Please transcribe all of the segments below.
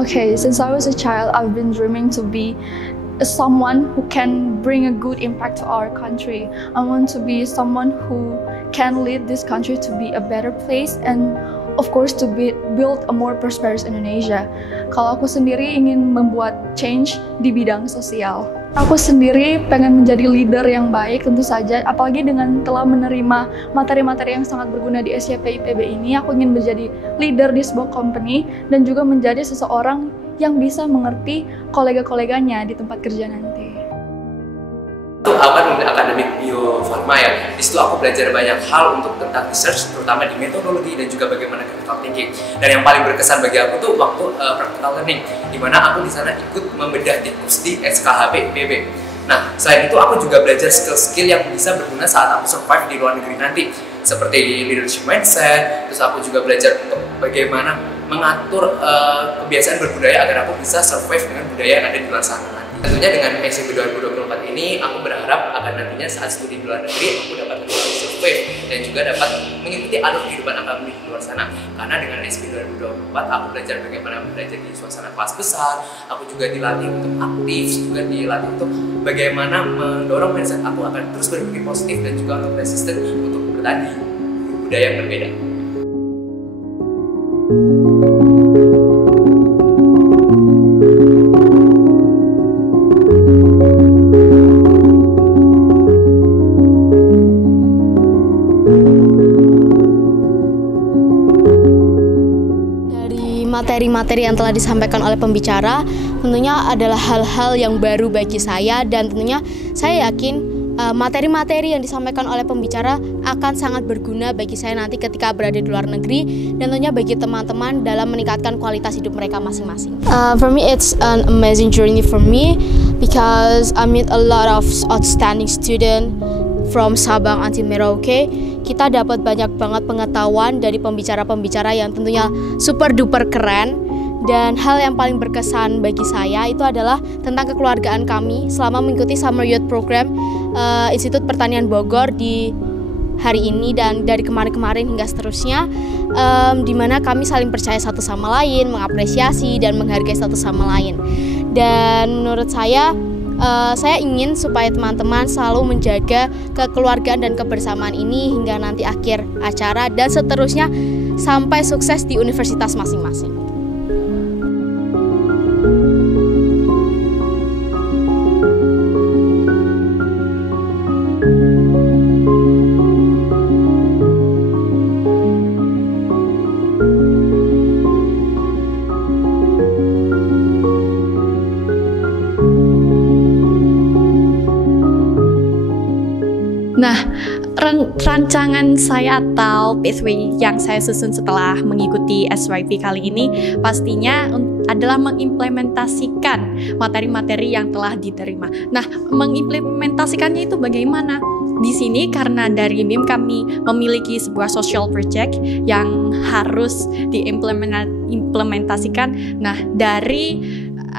Okay, since I was a child, I've been dreaming to be someone who can bring a good impact to our country. I want to be someone who can lead this country to be a better place and of course to build a more prosperous Indonesia. Kalau aku sendiri ingin membuat change di bidang sosial. Aku sendiri pengen menjadi leader yang baik tentu saja, apalagi dengan telah menerima materi-materi yang sangat berguna di SYP IPB ini, aku ingin menjadi leader di sebuah company dan juga menjadi seseorang yang bisa mengerti kolega-koleganya di tempat kerja nanti. Itu aku kan akademik Bio Farma ya. Di situ aku belajar banyak hal untuk tentang research, terutama di metodologi dan juga bagaimana critical thinking. Dan yang paling berkesan bagi aku tuh waktu practical learning, di mana aku di sana ikut membedah tikus di SKHP IPB. Nah, selain itu aku juga belajar skill-skill yang bisa berguna saat aku survive di luar negeri nanti, seperti leadership mindset. Terus aku juga belajar untuk bagaimana mengatur kebiasaan berbudaya agar aku bisa survive dengan budaya yang ada di luar sana. Tentunya dengan SYP 2024 ini, aku berharap akan nantinya saat studi di luar negeri, aku dapat menjadi survive dan juga dapat mengikuti alur kehidupan akademik di luar sana. Karena dengan SYP 2024, aku belajar bagaimana belajar di suasana kelas besar, aku juga dilatih untuk aktif, juga dilatih untuk bagaimana mendorong mindset aku akan terus berpikir positif dan juga untuk resisten untuk bertahan di budaya yang berbeda. Materi-materi yang telah disampaikan oleh pembicara tentunya adalah hal-hal yang baru bagi saya, dan tentunya saya yakin materi-materi yang disampaikan oleh pembicara akan sangat berguna bagi saya nanti ketika berada di luar negeri, dan tentunya bagi teman-teman dalam meningkatkan kualitas hidup mereka masing-masing. For me, it's an amazing journey for me because I meet a lot of outstanding student from Sabang until Merauke. Kita dapat banyak banget pengetahuan dari pembicara-pembicara yang tentunya super duper keren. Dan hal yang paling berkesan bagi saya itu adalah tentang kekeluargaan kami selama mengikuti Summer Youth Program Institut Pertanian Bogor di hari ini dan dari kemarin-kemarin hingga seterusnya, di mana kami saling percaya satu sama lain, mengapresiasi dan menghargai satu sama lain. Dan menurut saya ingin supaya teman-teman selalu menjaga kekeluargaan dan kebersamaan ini hingga nanti akhir acara dan seterusnya sampai sukses di universitas masing-masing. Nah, rancangan saya atau pathway yang saya susun setelah mengikuti SYP kali ini pastinya adalah mengimplementasikan materi-materi yang telah diterima. Nah, mengimplementasikannya itu bagaimana? Di sini karena dari BIM kami memiliki sebuah social project yang harus diimplementasikan. Nah, dari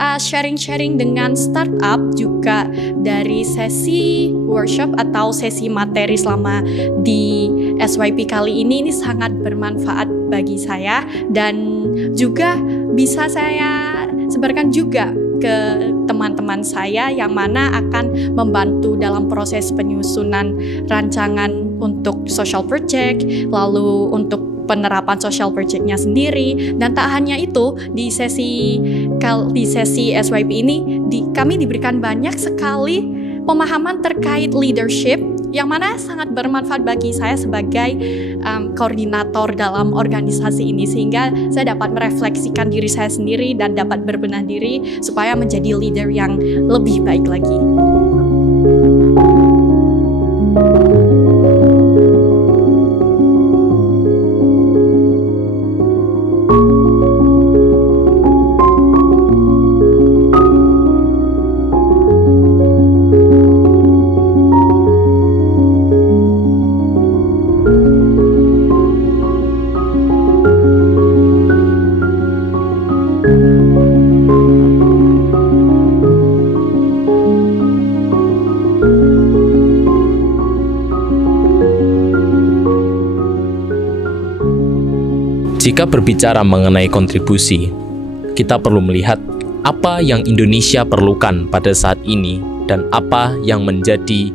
sharing-sharing dengan startup, juga dari sesi workshop atau sesi materi selama di SYP kali ini sangat bermanfaat bagi saya, dan juga bisa saya sebarkan juga ke teman-teman saya yang mana akan membantu dalam proses penyusunan rancangan untuk social project, lalu untuk penerapan social project-nya sendiri. Dan tak hanya itu, di sesi SYP ini kami diberikan banyak sekali pemahaman terkait leadership yang mana sangat bermanfaat bagi saya sebagai koordinator dalam organisasi ini, sehingga saya dapat merefleksikan diri saya sendiri dan dapat berbenah diri supaya menjadi leader yang lebih baik lagi. Jika berbicara mengenai kontribusi, kita perlu melihat apa yang Indonesia perlukan pada saat ini dan apa yang menjadi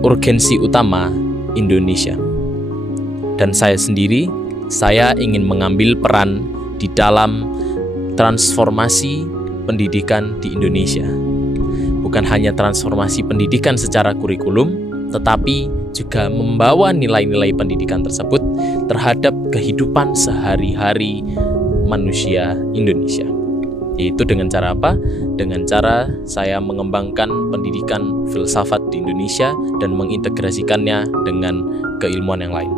urgensi utama Indonesia. Dan saya sendiri, saya ingin mengambil peran di dalam transformasi pendidikan di Indonesia. Bukan hanya transformasi pendidikan secara kurikulum, tetapi juga membawa nilai-nilai pendidikan tersebut terhadap kehidupan sehari-hari manusia Indonesia. Yaitu dengan cara apa? Dengan cara saya mengembangkan pendidikan filsafat di Indonesia dan mengintegrasikannya dengan keilmuan yang lain.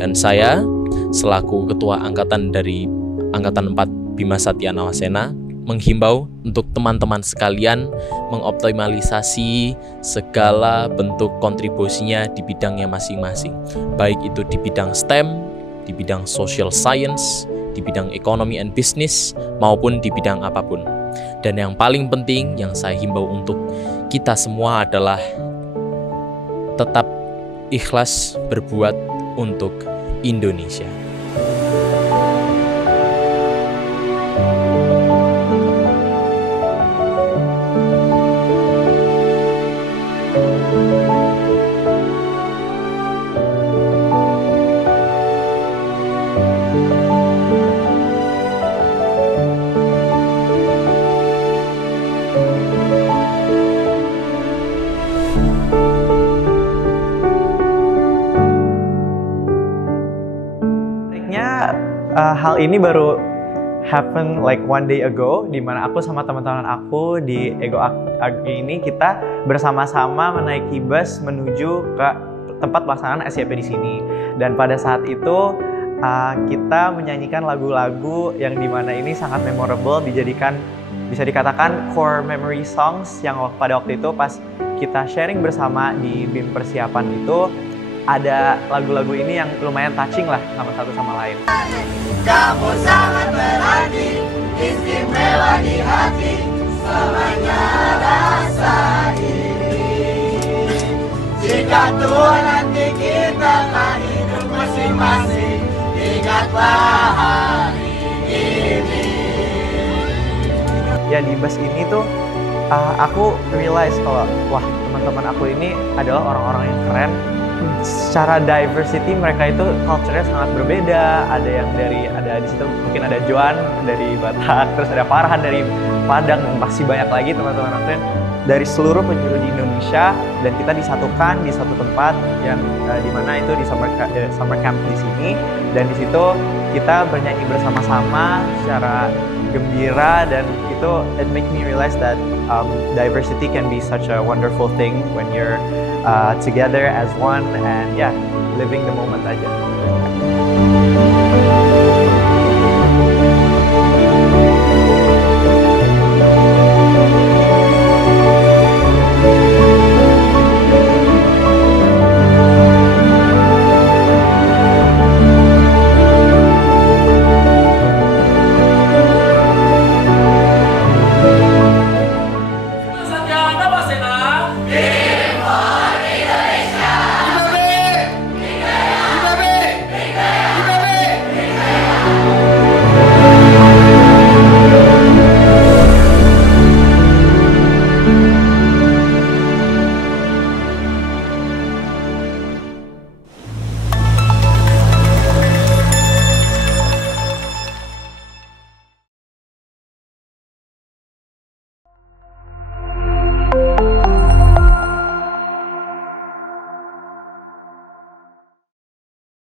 Dan saya selaku ketua angkatan dari Angkatan 4 Bima Satya Nawasena menghimbau untuk teman-teman sekalian mengoptimalisasi segala bentuk kontribusinya di bidangnya masing-masing. Baik itu di bidang STEM, di bidang social science, di bidang ekonomi and business, maupun di bidang apapun. Dan yang paling penting yang saya himbau untuk kita semua adalah tetap ikhlas berbuat untuk Indonesia. Hal ini baru happen like one day ago, di mana aku sama teman-teman aku di Ego Agri ini kita bersama-sama menaiki bus menuju ke tempat pelaksanaan SYP di sini. Dan pada saat itu kita menyanyikan lagu-lagu yang dimana ini sangat memorable, bisa dikatakan core memory songs yang pada waktu itu pas kita sharing bersama di BIM persiapan itu ada lagu-lagu ini yang lumayan touching lah sama satu sama lain. Kamu sangat berarti, istimewa di hati, selamanya rasa ini. Jika Tuhan nanti kita akan hidup masing-masing, ingatlah hari ini. Ya di bus ini tuh aku realize kalau wah teman-teman aku ini adalah orang-orang yang keren. Secara diversity mereka itu culture-nya sangat berbeda. Ada di situ mungkin ada Joan dari Batak, terus ada Farhan dari Padang, dan masih banyak lagi teman-teman aku dari seluruh penjuru di Indonesia, dan kita disatukan di satu tempat yang di mana itu di summer camp di sini, dan di situ kita bernyanyi bersama-sama secara gembira, dan itu it make me realize that diversity can be such a wonderful thing when you're together as one and yeah, living the moment aja.